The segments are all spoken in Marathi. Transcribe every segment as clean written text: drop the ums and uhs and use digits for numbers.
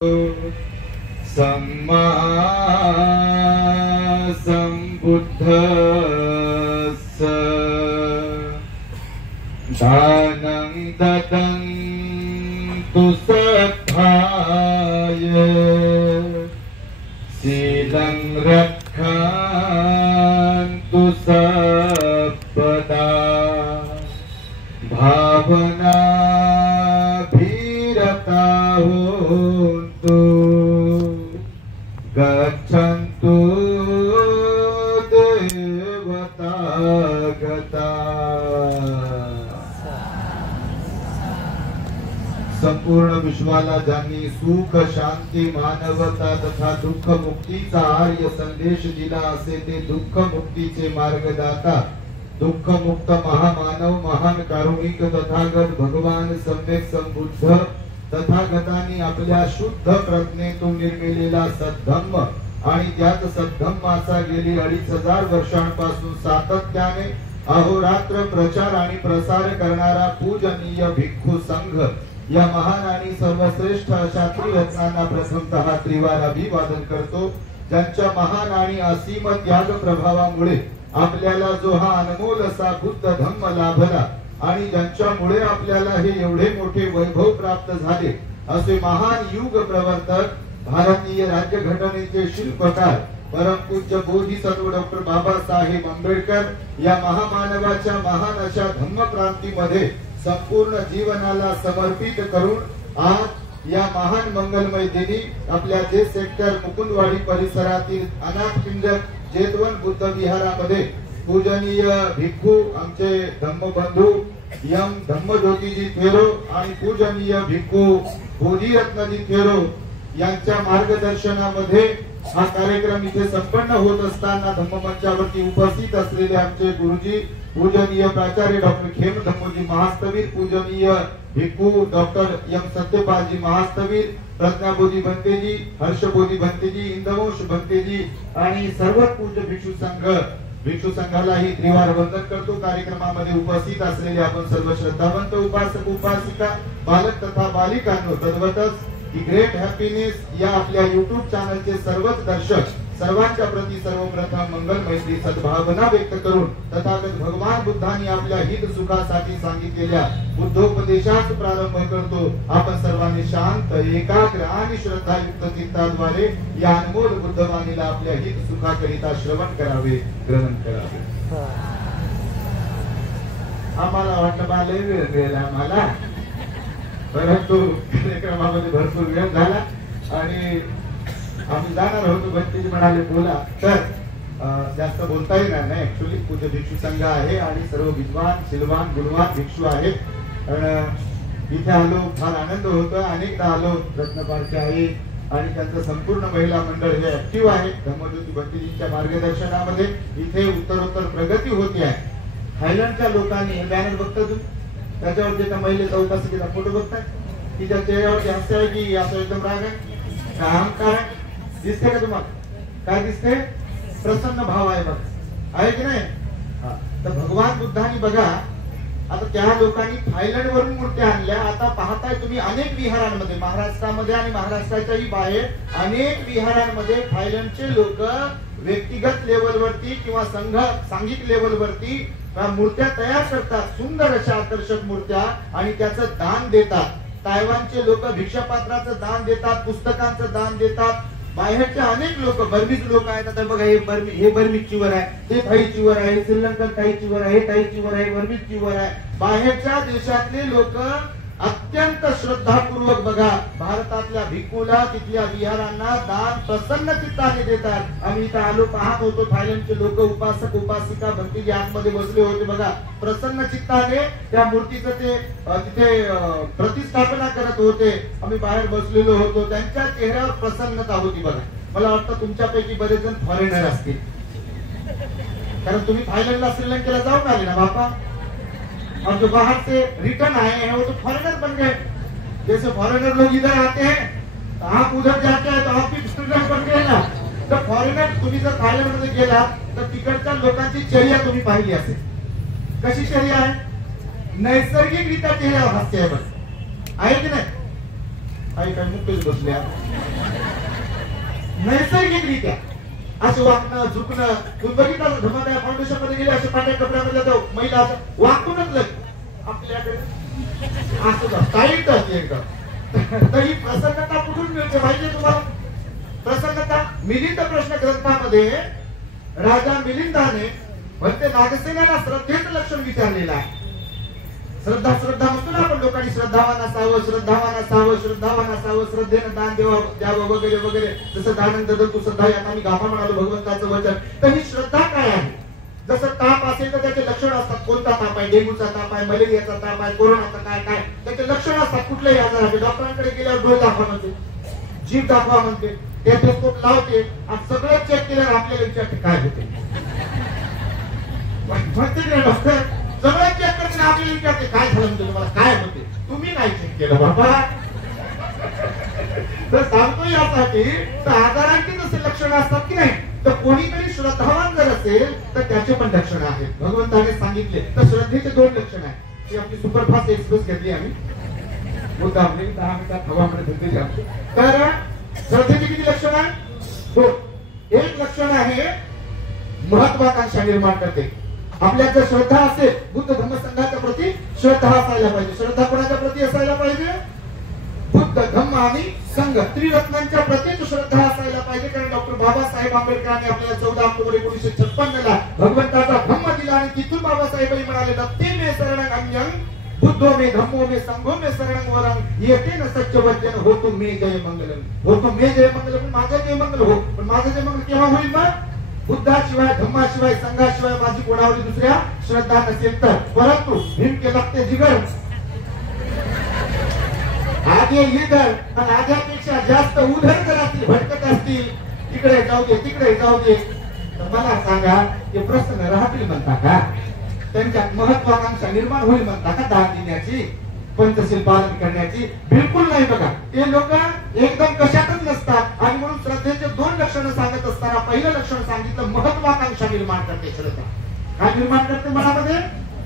सम्मा सम्बुद्धस्स दानं ददन्तु सत्ताय शीलं रक्षन्तु सर्वदा भावना भीरता होन्तु गच्छन्तु देवता गता। संपूर्ण विश्वाला ज्यांनी सुख शांती मानवता तथा दुःख मुक्तीचा आर्य संदेश दिला असे ते दुःख मुक्तीचे मार्गदाता दुःख मुक्त महामानव महान कारुणिक तथागत भगवान सम्यक संबुद्ध तथागतांनी आपल्या शुद्ध प्रज्ञेतून निर्मिलेला सद्धम्म आणि त्यात सद्धम्माचा गेली 2500 वर्षांपासून सातत्याने अहोरात्र प्रचार आणि प्रसार करणारा पूजनीय भिक्खू संघ या महान आणि सर्वश्रेष्ठ अशा त्रिरत्नांना प्रथमतः त्रिवार अभिवादन करतो, ज्यांच्या महान आणि असीम त्याग प्रभावामुळे आपल्याला जो हा अनमोल असा बुद्ध धम्म लाभला आणि ज्यांच्यामुळे आपल्याला हे एवढे मोठे वैभव प्राप्त झाले असे महान युग प्रवर्तक भारतीय राज्यघटनेचे शिल्पकार परमपूज्य बोधिसत्व डॉक्टर बाबासाहेब आंबेडकर या महामानवाच्या महान अशा धम्म क्रांतीमध्ये संपूर्ण जीवनाला समर्पित करून आज या महान मंगलमय दिनी आपल्या जे सेक्टर मुकुंदवाडी परिसरातील अनाथपिंड जेतवन बुद्ध विहारामध्ये पूजनीय भिक्खू आमचे धम्मबंधू यम धम्मज्योतिजी थेरो आणि पूजनीय भिक्खू बोधिरत्नजी थेरो यांच्या मार्गदर्शनामध्ये हा कार्यक्रम इथे संपन्न होत असताना धम्ममंचावरती उपस्थित असलेले आमचे गुरुजी पूजनीय प्राचार्य डॉक्टर खेम धम्मोजी महास्तवीर, पूजनीय भिक्खू डॉक्टर एम सत्यपालजी महास्तवीर, प्रज्ञाबोधी भंतेजी, हर्षबोधी भंतेजी, इंदवंश भंतेजी आणि सर्व पूज्य भिक्षू संघालाही त्रिवार वंदन करतो। कार्यक्रमामध्ये उपस्थित असलेले आपण सर्व श्रद्धावंत उपासक उपासिका बालक तथा बालिकांनो तद्वतच की ग्रेट हॅपीनेस या आपल्या YouTube चॅनलचे सर्वच दर्शक सर्वांच्या प्रती सर्वप्रथम मंगलमैत्री सद्भावना व्यक्त करून तथागत भगवान बुद्धांनी आपल्या हित सुखासाठी सांगितलेल्या बुद्धोपदेशास प्रारंभ करतो। आपण सर्वांनी शांत एकाग्र आणि श्रद्धायुक्त चित्ताद्वारे या अनमोल बुद्धवाणीला आपल्या हित सुखाकरिता श्रवण करावे, ग्रहण करावे। आम्हाला वाटलं बाले वेळ मिळेल आम्हाला, परंतु कार्यक्रमामध्ये भरपूर वेळ झाला आणि आम्ही जाणार होतो। भंतेजी म्हणाले बोला, तर जास्त बोलता येणार नाही। ऍक्च्युअली पूज्य भिक्षू संघ आहे आणि सर्व विद्वान शिलवान गुणवान भिक्षू आहेत। इथे आलो, फार आनंद होतो। अनेकदा आलो, रत्नपारचे आहे आणि त्यांचं संपूर्ण महिला मंडळ हे ऍक्टिव्ह आहे धम्मज्योती भंतेजींच्या मार्गदर्शनामध्ये। इथे उत्तरोत्तर प्रगती होते आहे। थायलंडच्या लोकांनी हे बॅनर बघता तुम्ही, त्याच्यावरती एका महिलेचा उपासकेचा फोटो बघताय, तिच्या चेहऱ्यावरती हास्य आहे की असं एकदम राग आहे, काम काय दिसते का तुम्हाला? काय दिसते? प्रसन्न भाव आहे बघ, आहे की नाही? तर भगवान बुद्धांनी बघा, आता त्या लोकांनी थायलंड वरून मूर्त्या आणल्या। आता पाहताय तुम्ही अनेक विहारांमध्ये, महाराष्ट्रामध्ये आणि महाराष्ट्राच्याही बाहेर अनेक विहारांमध्ये थायलंडचे लोक व्यक्तिगत लेवलवरती किंवा सांघिक लेवलवरती मूर्त्या तयार करतात, सुंदर अशा आकर्षक मूर्त्या, आणि त्याचं दान देतात। तायवानचे लोक भिक्षापात्राचं दान देतात, पुस्तकांचं दान देतात। बाहेरचे अनेक लोक, बर्मीज लोक आहेत, आता बघा हे बर्मीज चिवर आहे, हे थाई चिवर आहे, श्रीलंकन थाई चिवर आहे, थाई चिवर आहे, बर्मीज चिवर आहे। बाहेरच्या देशातले लोक अत्यंत श्रद्धापूर्वक बघा भारतातल्या भिक्खूला तिथल्या विहारांना दान प्रसन्न चित्ताने देतात। आम्ही इथं आलो, पाहत होतो थायलंडचे लोक उपासक उपासिका भंतेजी आतमध्ये बसले होते बघा, प्रसन्न चित्ताने त्या मूर्तीचं ते तिथे प्रतिष्ठापना करत होते। आम्ही बाहेर बसलेलो होतो, त्यांच्या चेहऱ्यावर प्रसन्नता होती बघा। मला वाटतं तुमच्यापैकी बरेच जण फॉरेनर असतील, कारण तुम्ही थायलंडला श्रीलंकेला जाऊन आले ना बापा, और जो बाहर से रिटर्न आए हैं वो तो फॉरेनर बन गए। जैसे फॉरेनर लोग इधर आते हैं तो आप उधर जाते हैं तो आप भी स्टूडेंट बन गए ना। तर फॉरेनर तुम्ही जर थायलंड मध्ये गेला तर तिकडच्या लोकांची चर्या तुम्ही पाहिली असेल, कशी चर्या आहे? नैसर्गिकरित्या चेहऱ्यावर हास्य आहे, बस आहे की नाही? काही काही मुक्तच बसल्या नैसर्गिकरित्या असं वागणं झुकणं. तुम्ही बघितलं धर्मदाय फाउंडेशन मध्ये गेले असे पांढऱ्या कपड्यामध्ये जाऊ महिला असं वाकूनच लग आपल्याकडे असं टाईट असते एकदम. तर ही प्रसन्नता कुठून मिळते माहितीये तुम्हाला? प्रसन्नता मिलिंद प्रश्न ग्रंथामध्ये राजा मिलिंदाने म्हणते नागसेनाला श्रद्धेचं लक्षण विचारलेलं आहे. श्रद्धा श्रद्धा म्हणतो ना आपण, लोकांनी श्रद्धावान असावं श्रद्धावान असावं श्रद्धावान असावं, श्रद्धेनं दान द्यावं वगैरे वगैरे. जसं दानंद तू श्रद्धा, आता मी गाभा म्हणालो भगवंताचं वचन. तर ही श्रद्धा काय आहे? जसं ताप असेल तर त्याचे लक्षण असतात. कोणता ताप आहे? डेंग्यूचा ताप आहे, मलेरियाचा ताप आहे, कोरोनाचा काय काय त्याचे लक्षण असतात. कुठल्याही आजाराचे डॉक्टरांकडे गेल्यावर डोळे दाखवा म्हणते, जीभ दाखवा म्हणते, टेस्कोप लावते आणि सगळं चेक केल्यावर आपल्याला विचारते काय होते. म्हणते डॉक्टर सगळं चेक करते आपल्याला विचारते काय झालं म्हणते, तुम्हाला काय होते. तुम्ही नाही चेक केलं बाबा. तर सांगतो यासाठी तर आजारांची जसे लक्षणं असतात की नाही, तर कोणीतरी श्रद्धावान जर असेल तर त्याचे पण लक्षण आहेत. भगवंताने सांगितले. तर श्रद्धेचे दोन लक्षण आहेत. ती आपली सुपरफास्ट एक्सप्रेस घेतली आम्ही मुद्दा आपली 10 मिनिटात हवामध्ये घेतली आमची. तर श्रद्धेचे किती लक्षण आहे? दोन. एक लक्षण आहे महत्वाकांक्षा निर्माण करते. आपल्यात जर श्रद्धा असेल, बुद्ध धम्म संघाच्या प्रती श्रद्धा असायला पाहिजे. श्रद्धा कोणाच्या प्रती असायला पाहिजे? बुद्ध धम्म आणि संघ त्रिरत्नांच्या प्रतीच श्रद्धा असायला पाहिजे. कारण डॉक्टर बाबासाहेब आंबेडकरांनी आपल्याला 14 ऑक्टोबर 1956 ला भगवंताचा धम्म दिला आणि तिथून बाबासाहेबही म्हणाले दत्ते मे शरणं अंजन बुद्धो मे धम्मो मे संघो मे शरणं वरं येते न सच्च वचन होतो मे जय मंगलम. होतो मे जय मंगलम, माझं जय मंगल हो. पण माझं जय मंगल केव्हा होईल? मग बुद्धाशिवाय धम्माशिवाय संघाशिवाय माझी कोणावरी दुसऱ्या श्रद्धा नसेल तर. परंतु भीम के लगते जिगर आगे इधर आणि आध्यापेक्षा जास्त उधर जर असतील, भटकत असतील, तिकडे जाऊ दे तिकडे जाऊ दे, तर मला सांगा ते प्रसन्न राहतील म्हणता का? त्यांच्यात महत्वाकांक्षा निर्माण होईल म्हणता का? दान देण्याची, पंचशील पालन करण्याची? बिलकुल नाही. बघा ते लोक एकदम कशातच नसतात. आणि म्हणून श्रद्धेचे दोन लक्षणं सांगत असताना पहिलं लक्षण सांगितलं महत्वाकांक्षा निर्माण करते. श्रद्धा काय निर्माण करते मनामध्ये?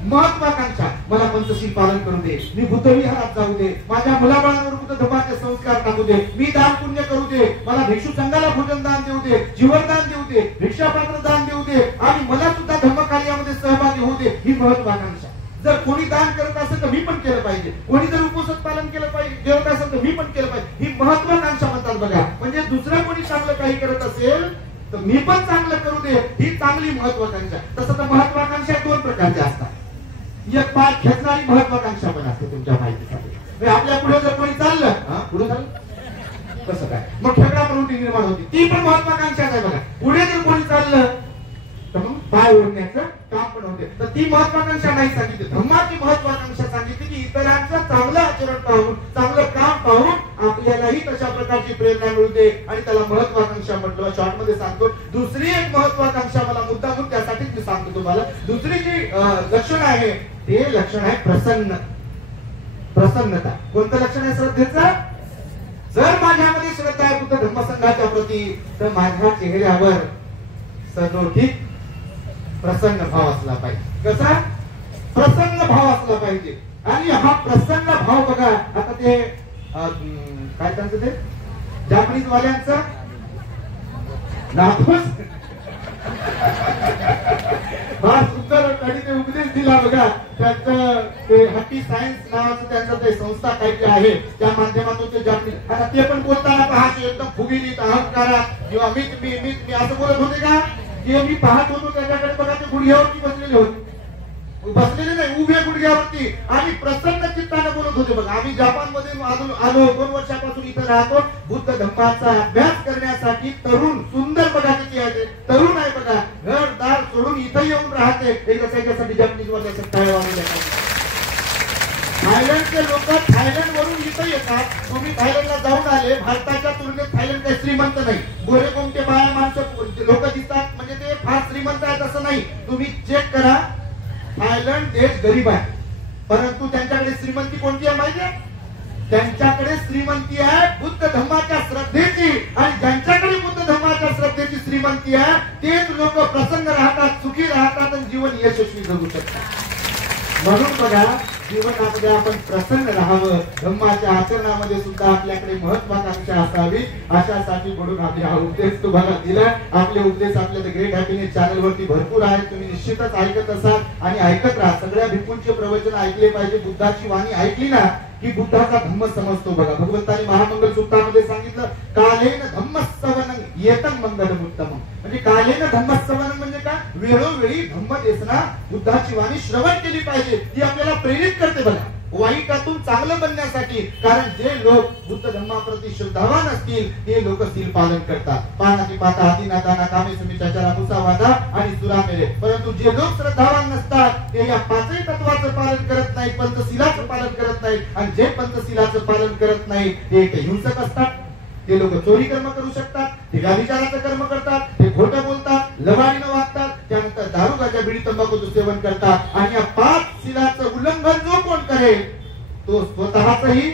महत्वाकांक्षा. मला पंचशील पालन करू दे, मी बुद्धविहारात जाऊ दे, माझ्या मुलाबाळांवर बुद्ध धर्माचे संस्कार टाकू दे, मी दान पुण्य करू दे, मला भिक्षू संघाला भोजन दान देऊ दे, जीवनदान देऊ दे, भिक्षापात्र दान देऊ दे आणि मला सुद्धा धर्मकार्यामध्ये सहभागी होऊ दे. ही महत्वाकांक्षा. जर कोणी दान करत असेल तर मी पण केलं पाहिजे, कोणी जर उपवास पालन केलं पाहिजे जेवत असेल तर मी पण केलं पाहिजे. ही महत्वाकांक्षा म्हणतात. बघा म्हणजे दुसरं कोणी चांगलं काही करत असेल तर मी पण चांगलं करू दे, ही चांगली महत्वाकांक्षा. तसं तर महत्वाकांक्षा दोन प्रकारच्या असतात. एक पाय खेचणारी महत्वाकांक्षा पण असते तुमच्या माहितीसाठी. आपल्या पुढे जर कोणी चाललं पुढे चाललं कसं काय मग खेकडा प्रवृत्ती निर्माण होती, ती पण महत्वाकांक्षाच आहे. बघा पुढे जर कोणी चाललं तर मग पाय ओढण्याचं काम पण होते. तर ती महत्वाकांक्षा नाही सांगितली. धम्माची महत्वाकांक्षा सांगितली की इतरांचं चांगलं आचरण पाहून, चांगलं काम पाहून आपल्यालाही तशा प्रकारची प्रेरणा मिळते आणि त्याला महत्वाकांक्षा म्हटलं. शॉर्ट मध्ये सांगतो. दुसरी एक महत्वाकांक्षा मला मुद्दामून त्यासाठीच मी सांगतो तुम्हाला. दुसरी जी लक्षण आहे ते लक्षण आहे प्रसन्न. प्रसन्नता. कोणतं लक्षण आहे श्रद्धेचं? जर माझ्यामध्ये श्रद्धा आहे बुद्ध धम्मसंघाच्या प्रती तर माझ्या चेहऱ्यावर सदोदित प्रसन्न भाव असला पाहिजे. कसा? प्रसन्न भाव असला पाहिजे. आणि हा प्रसन्न भाव बघा आता ते काय त्यांचं ते जापनीज वाल्यांचं नापूस फार सुंदर त्यांनी ते उपदेश दिला. बघा त्यांचं ते हॅपी सायन्स नावाचं त्यांचं ते संस्था काहीतरी आहे, त्या माध्यमातून ते जापनीज आता ते पण बोलताना पहा एकदम फुगिरीत अहंकारात किंवा मी असं बोलत होते का? मी पाहत होतो त्याच्याकडे बघा ते गुडघ्यावरती बसलेले होते, बसलेले नाही उभ्या गुडघ्यावरती आणि प्रसन्न चित्ताने बोलत होते. बघा आम्ही जपान मध्ये आलो 2 वर्षापासून इथं राहतो बुद्ध धम्माचा अभ्यास करण्यासाठी. तरुण सुंदर बघा किती आहे, तरुण आहे बघा, घरदार सोडून इथं येऊन राहते. त्याच्यासाठी जपनीज वाल्याचं काय वागले. थायलंडचे लोक थायलंड वरून इथं येतात. तुम्ही थायलंडला जाऊन आले, भारताच्या तुलनेत थायलंड काही श्रीमंत नाही. गोरे कोणते बाया माणसं लोक दिसतात म्हणजे ते फार श्रीमंत आहेत असं नाही. तुम्ही चेक करा, थायलंड देश गरीब आहे परंतु त्यांच्याकडे श्रीमंती कोणती आहे माहिती आहे? त्यांच्याकडे श्रीमंती आहे बुद्ध धम्माच्या श्रद्धेची. आणि ज्यांच्याकडे बुद्ध धम्माच्या श्रद्धेची श्रीमंती आहे तेच लोक प्रसन्न राहतात, सुखी राहतात आणि जीवन यशस्वी जगू शकतात. म्हणून बघा जीवनामध्ये आपण प्रसन्न राहावं, धम्माच्या आचरणामध्ये सुद्धा आपल्याकडे महत्वाकांक्षा असावी, अशासाठी म्हणून आम्ही हा उपदेश तुम्हाला दिला. आपले उपदेश आपल्या द ग्रेट हॅपीनेस चॅनल वरती भरपूर आहेत, तुम्ही निश्चितच ऐकत असाल आणि ऐकत राहा. सगळ्या भिक्खूंचे प्रवचन ऐकले पाहिजे. बुद्धाची वाणी ऐकली ना की बुद्धाचा धम्म समजतो. बघा भगवंतानी महामंगल सूत्रामध्ये सांगितलं, कालेन धम्मस्सवनं येतं मंगलम उत्तमं. म्हणजे कालेन धम्मस्सवनं म्हणजे काय, वेळोवेळी धम्म देसना बुद्धाची वाणी श्रवण केली पाहिजे. ती आपल्याला प्रेरित करते बघा वाईटातून चांगलं बनण्यासाठी. कारण जे लोक बुद्ध धम्माप्रती श्रद्धावान असतील ते लोक सील पालन करतात. पानातिपाता आदिनादाना कामेसुमिचाचारा मुसावादा आणि सुरामेरे. परंतु जे लोक श्रद्धावान नसतात ते या पाचही तत्वाचं पालन करत नाहीत, पंचशीलाचं पालन करत नाहीत. आणि जे पंचशीलाचं पालन करत नाही ते हिंसक असतात. ते लोक चोरी कर्म करू शकतात, ते व्यभिचाराचं कर्म करतात, ते खोटं बोलतात, लबाडीनं वागतात, त्यानंतर दारू गांजा बिडी तंबाखूचं सेवन करतात. आणि या 5 शीलाचं उल्लंघन जो कोण करेल तो स्वतःचंही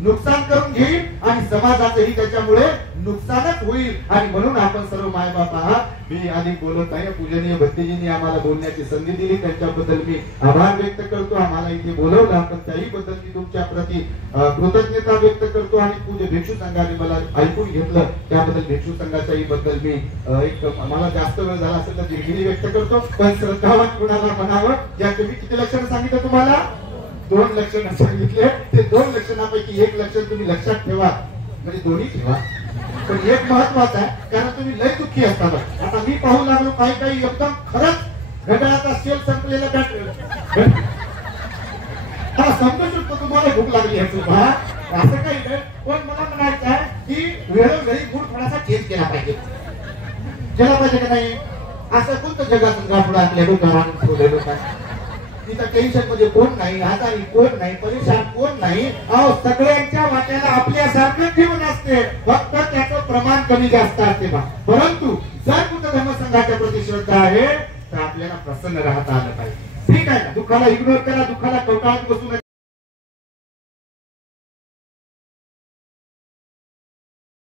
नुकसान करून घेईल आणि समाजाचंही त्याच्यामुळे नुकसानच होईल. आणि म्हणून आपण सर्व मायबाप आहात. मी आधी बोलत नाही, पूजनीय भत्तेजींनी आम्हाला बोलण्याची संधी दिली, त्यांच्याबद्दल मी आभार व्यक्त करतो. आम्हाला इथे बोलवलं आपण त्याही बद्दल मी तुमच्या प्रती कृतज्ञता व्यक्त करतो. आणि पूज्य भिक्षू संघाने मला ऐकून घेतलं त्याबद्दल भिक्षू संघाच्याही बद्दल मी एक मला जास्त वेळ झाला असेल तर दिलगिरी व्यक्त करतो. पण श्रद्धावान कुणाला म्हणावं, ज्या तुम्ही किती लक्षणं सांगितलं, तुम्हाला 2 लक्षणं सांगितले. ते 2 लक्षणापैकी 1 लक्षण तुम्ही लक्षात ठेवा, म्हणजे दोन्ही ठेवा. पण एक महत्वाचं आहे, कारण तुम्ही लय दुःखी असता. आता मी पाहू लागलो काही एकदम खरंच घड्याळाचा सेल संपलेला समजू शकतो तुम्हाला भूक लागली असं काही नाही. पण मला म्हणायचं आहे की वेळोवेळी मूड थोडासा चेंज केला पाहिजे का नाही. असं कोणतं जगातून गाठोडा आपल्या डोक्यावर ठेवलेलं काय. तिथं टेन्शन मध्ये कोण नाही, आजारी कोण नाही, परेशान कोण नाही. अहो सगळ्यांच्या वाट्याला आपल्यासारखं जीवन असते, फक्त त्याचं प्रमाण कमी जास्त असते. परंतु जर कुठं धर्मसंघाच्या प्रति श्रद्धा आहे तर आपल्याला प्रसन्न राहता आलं पाहिजे. ठीक आहे ना, दुःखाला इग्नोर करा, दुःखाला कवटाळत बसू नका.